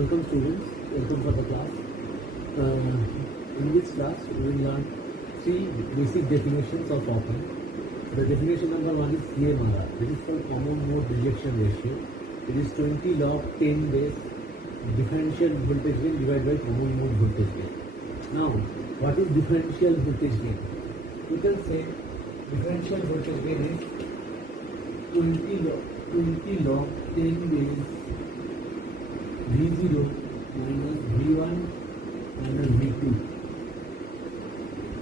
Welcome students, welcome for the class. In this class we will learn three basic definitions of op-amp. The definition number one is CMRR. It is called common mode rejection ratio. It is 20 log 10 base differential voltage gain divided by common mode voltage gain. Now, what is differential voltage gain? We can say differential voltage gain is 20 log 10 base V0 minus V1 minus V2,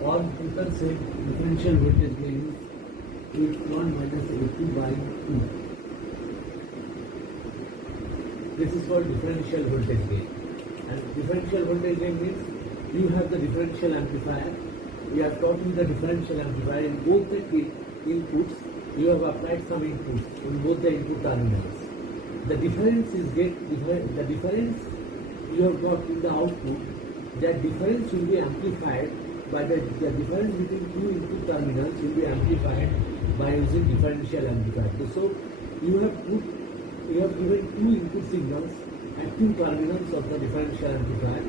or you can say differential voltage gain is A1 minus A2 by 2. This is called differential voltage gain. And differential voltage gain means you have the differential amplifier. We have taught you the differential amplifier. In both the inputs, you have applied some inputs in both the input terminals. The difference the difference you have got in the output, that difference will be amplified by the difference between two input terminals will be amplified by using differential amplifier. So you have given two input signals at two terminals of the differential amplifier.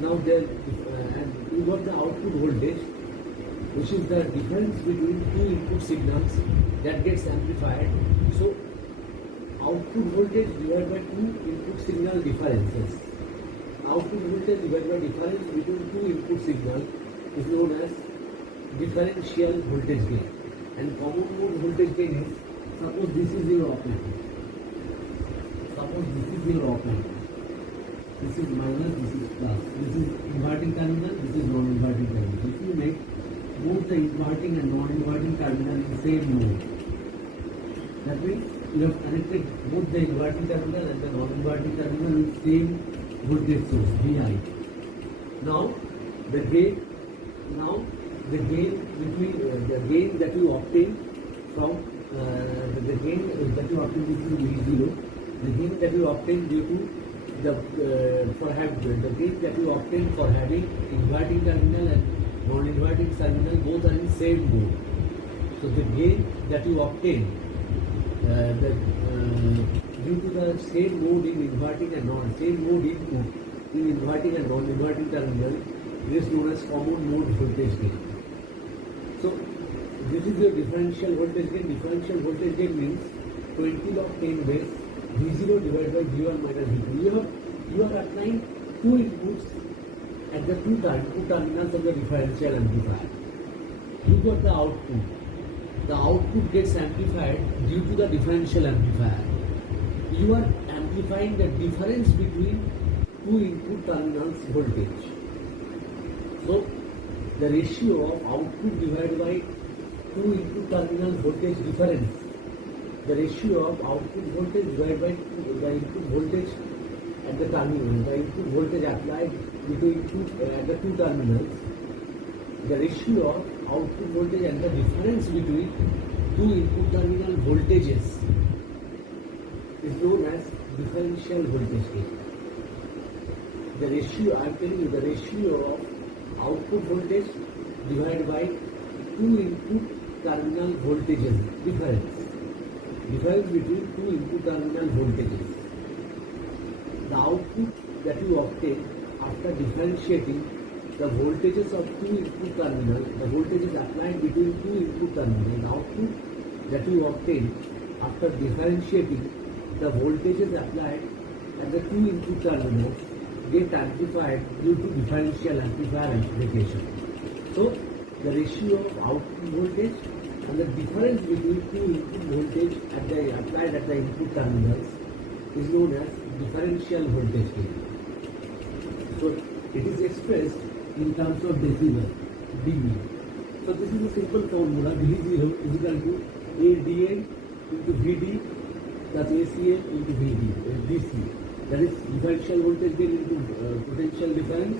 Now and you got the output voltage, which is the difference between two input signals that gets amplified. So output voltage divided by two input signal differences. Output voltage divided by difference between two input signals is known as differential voltage gain. And common mode voltage gain is, suppose this is your op-amp. Suppose this is your op-amp. This is minus, this is plus. This is inverting terminal, this is non-inverting terminal. If you make both the inverting and non-inverting terminal in same mode, that means you have connected both the inverting terminal and the non-inverting terminal with same voltage source Vi. Now the gain that you obtain from the gain that you obtain due to V0, the gain that you obtain due to the gain that you obtain for having inverting terminal and non-inverting terminal both are in same mode. So the gain that you obtain due to the same mode in inverting and same mode input in inverting and non-inverting terminal is known as common mode voltage gain. So this is your differential voltage gain. Differential voltage gain means 20 log 10 base V0 divided by V1 minus V2. You are applying two inputs at the two terminals of the differential amplifier. You got the output. The output gets amplified due to the differential amplifier. You are amplifying the difference between two input terminals voltage. So the ratio of output divided by two input terminal voltage difference, the ratio of output voltage divided by the input voltage at the terminal, the input voltage applied between the two terminals, the ratio of output voltage and the difference between two input terminal voltages is known as differential voltage gain. The ratio, I am telling you, the ratio of output voltage divided by two input terminal voltages difference between two input terminal voltages. The output that you obtain after differentiating the voltages of two input terminals, the voltages applied between two input terminals, the output that you obtain after differentiating the voltages applied at the two input terminals get amplified due to differential amplifier amplification. So the ratio of output voltage and the difference between two input voltage applied at the input terminals is known as differential voltage gain. So it is expressed in terms of decibel, dB. So this is a simple formula. V0 is equal to ADN into VD plus ACM into VD, DC. That is differential voltage gain into potential difference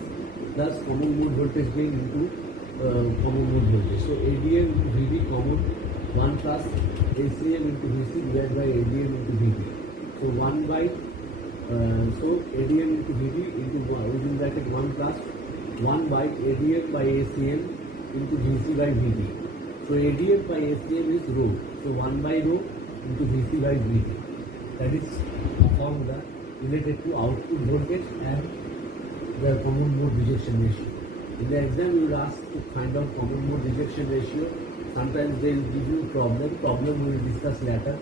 plus common mode voltage gain into common mode voltage. So ADM into VD common 1 plus ACM into VC divided by ADM into VD. So 1 by ADM into VD into within bracket 1 plus 1 by ADM by ACM into VC by VD. So ADM by ACM is rho. So 1 by rho into VC by VD. That is a formula related to output voltage and the common mode rejection ratio. In the exam, you will ask to find out common mode rejection ratio. Sometimes they will give you problem we will discuss later.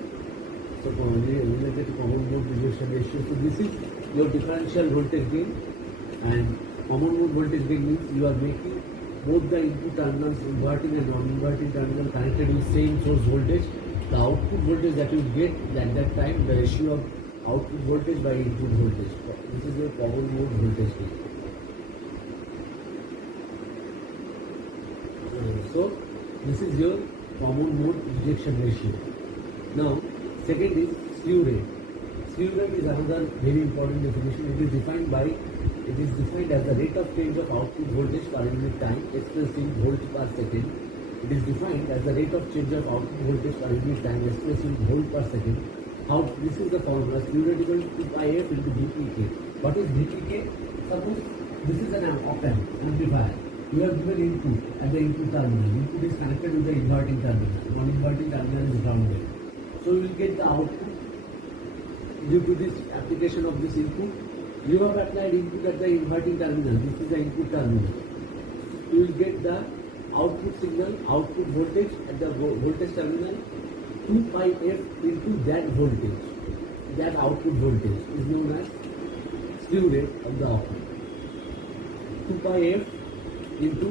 So related to common mode rejection ratio. So this is your differential voltage gain, and common mode voltage gain means you are making both the input terminals, inverting and non-inverting terminal, connected with same source voltage. The output voltage that you get at that time, the ratio of output voltage by input voltage. This is your common mode voltage gain. So this is your common mode rejection ratio. Now second is slew rate. Slew rate is another very important definition. It is defined as the rate of change of output voltage per unit time expressed in volts per second. It is defined as the rate of change of output voltage per unit time expressed in volt per second. This is the formula. Slew rate equal to 2πf into Vpk. What is Vpk? Suppose this is an op-amp amplifier. You have given input at the input terminal. Input is connected with the inverting terminal. Non-inverting terminal is grounded. So you will get the output due to this application of this input. You have applied input at the inverting terminal. This is the input terminal. You will get the output signal, output voltage at the voltage terminal. 2πf into that voltage, that output voltage is known as slew rate of the op-amp. 2πf into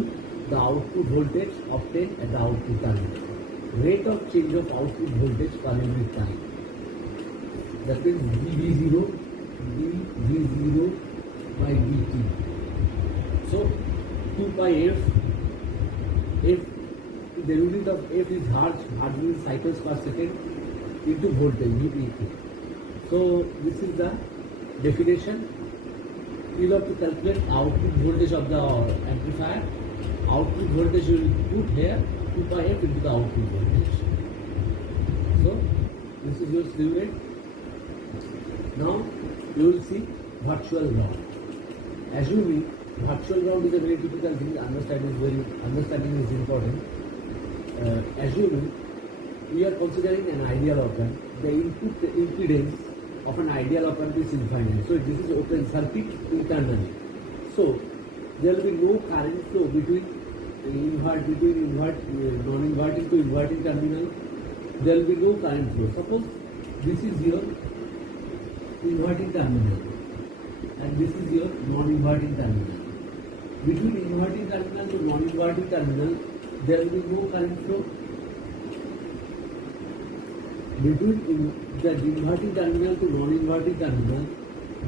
the output voltage obtained at the output terminal. Rate of change of output voltage per unit time. That is dV0 by dt. So 2πf, if the unit of f is hertz means cycles per second, into voltage Vp. So this is the definition. You have to calculate output voltage of the amplifier. Output voltage you will put here 2πf into the output voltage. So this is your slew rate. Now you will see virtual ground. Assuming virtual ground is a very typical thing. Understanding is important. Assuming we are considering an ideal op-amp, the input impedance of an ideal op-amp is infinite. So this is open circuit internally. So there will be no current flow between non-inverting to inverting terminal. There will be no current flow. Suppose this is your inverting terminal and this is your non-inverting terminal. Between inverting terminal to non-inverting terminal, there will be no current flow. Between the inverting terminal to non-inverting terminal,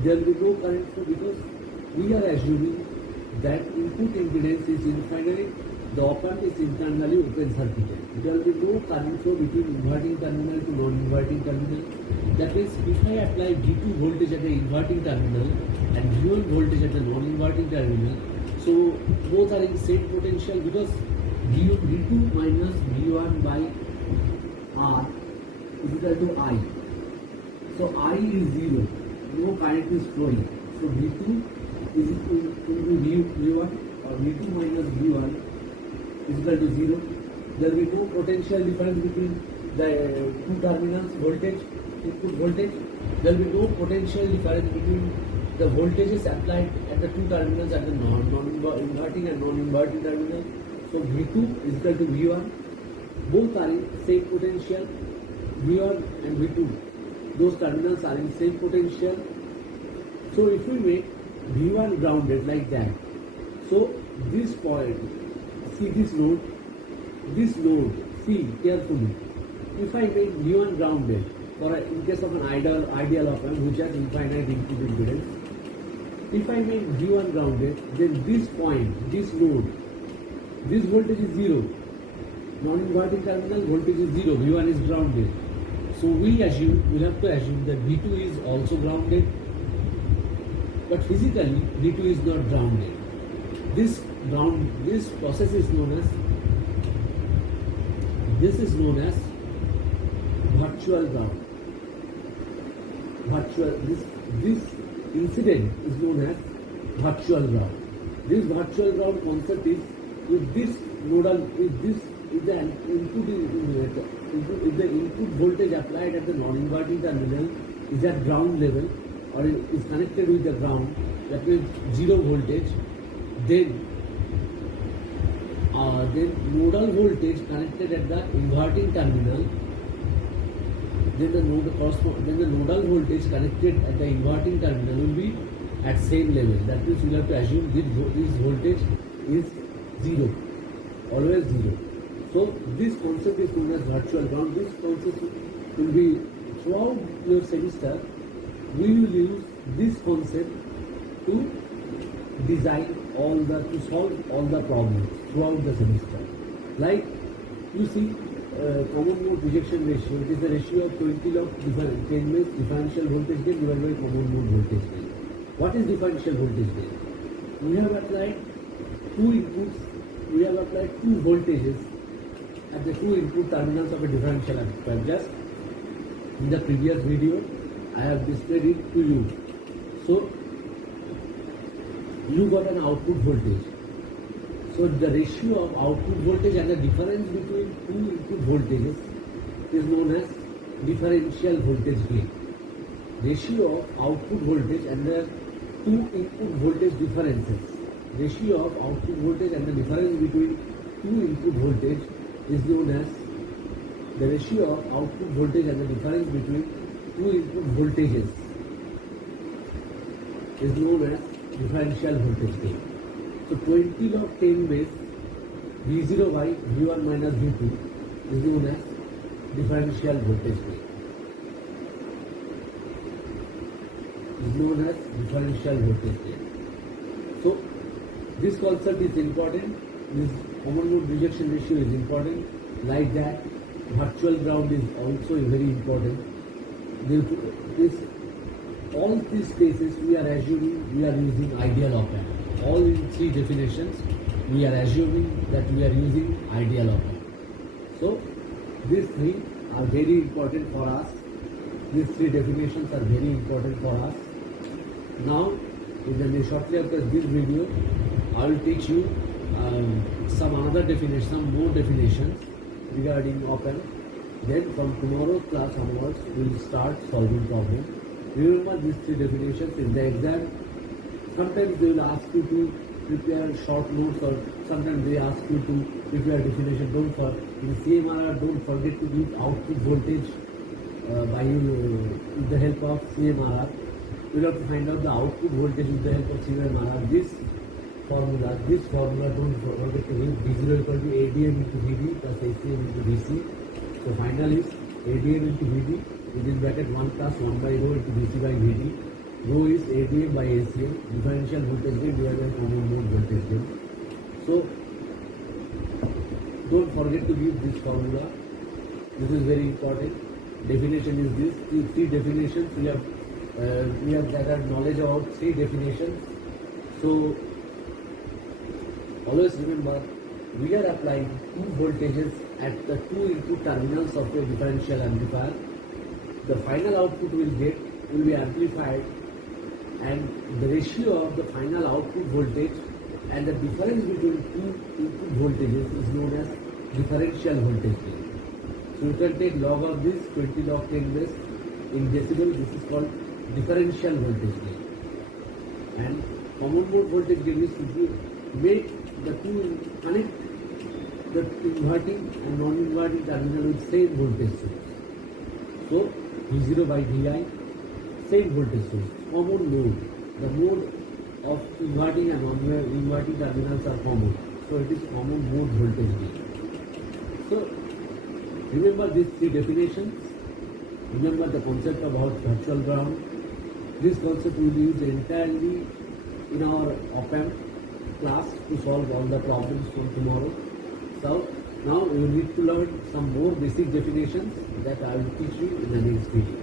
there will be no current flow because we are assuming that input impedance is infinite, the op-amp is internally open circuited. There will be no current flow between inverting terminal to non-inverting terminal. That is, if I apply V2 voltage at the inverting terminal and V1 voltage at the non-inverting terminal, so both are in same potential because V2 minus V1 by R is equal to I. So I is 0, no current is flowing. So V2 is equal to V1 or V2 minus V1 is equal to 0. There will be no potential difference between the two terminals voltage, input voltage. There will be no potential difference between the voltages applied at the two terminals at the non-inverting and non-inverting terminal. So V2 is equal to V1. Both are in same potential. V1 and V2. Those terminals are in same potential. So if we make V1 grounded like that, so this point, see this node, see carefully. If I make V1 grounded, in case of an ideal op-amp which has infinite input impedance, if I make V1 grounded, then this point, this node, this voltage is 0. Non-inverting terminal voltage is 0, V1 is grounded. So we'll have to assume that V2 is also grounded, but physically V2 is not grounded. This process is known as virtual ground. This incident is known as virtual ground. This virtual ground concept is if the input voltage applied at the non-inverting terminal is at ground level, or is connected with the ground, that means zero voltage, then nodal voltage connected at the inverting terminal, then the nodal voltage connected at the inverting terminal will be at same level. That means we have to assume this voltage is zero, always zero. So this concept is known as virtual ground. This concept will be throughout your semester. We will use this concept to solve all the problems throughout the semester. Like you see, common mode rejection ratio. It is the ratio of 20 log 10 base differential voltage gain divided by common mode voltage gain. What is differential voltage gain? We have applied two inputs. We have applied two voltages at the two input terminals of a differential amplifier. Just in the previous video, I have displayed it to you. So you got an output voltage. So the ratio of output voltage and the difference between two input voltages is known as differential voltage gain. Ratio of output voltage and the two input voltage differences. Ratio of output voltage and the difference between two input voltage is known as the ratio of output voltage and the difference between two input voltages is known as differential voltage gain. So 20 log 10 base V0 by V1 minus V2 is known as differential voltage gain. Is known as differential voltage gain. So this concept is important. This common mode rejection ratio is important. Like that, virtual ground is also very important. All these cases we are assuming we are using ideal op-amp. All in three definitions we are assuming that we are using ideal op-amp. So these three are very important for us. These three definitions are very important for us. Now, shortly after this video, I will teach you some more definitions regarding op-amp. Then from tomorrow's class onwards, we will start solving problems. Remember these three definitions in the exam. Sometimes they will ask you to prepare short notes, or sometimes they ask you to prepare definition. In CMRR, don't forget to give output voltage with the help of CMRR. You will have to find out the output voltage with the help of CMRR. This formula, don't forget to give V0 equal to ADM into VD plus ACM into VC. So final is ADM into VD within bracket 1 plus 1 by rho into VC by VD. Rho is ADM by ACM, differential voltage gain divided by common mode voltage gain. So don't forget to give this formula. This is very important. Definition is this. Three definitions we have gathered knowledge about three definitions. So always remember, we are applying two voltages at the two input terminals of a differential amplifier. The final output will be amplified, and the ratio of the final output voltage and the difference between two input voltages is known as differential voltage gain. So you can take log of this 20 log 10 base in decibel. This is called differential voltage gain. And common mode voltage gain is to make the two connect the inverting and non-inverting terminal with same voltage source. So V0 by Vi, same voltage source. Common mode. The mode of inverting and non-inverting terminals are common. So it is common mode voltage gain. So remember these three definitions. Remember the concept about virtual ground. This concept we will use entirely in our op-amp class to solve all the problems from tomorrow. So now you need to learn some more basic definitions that I will teach you in the next video.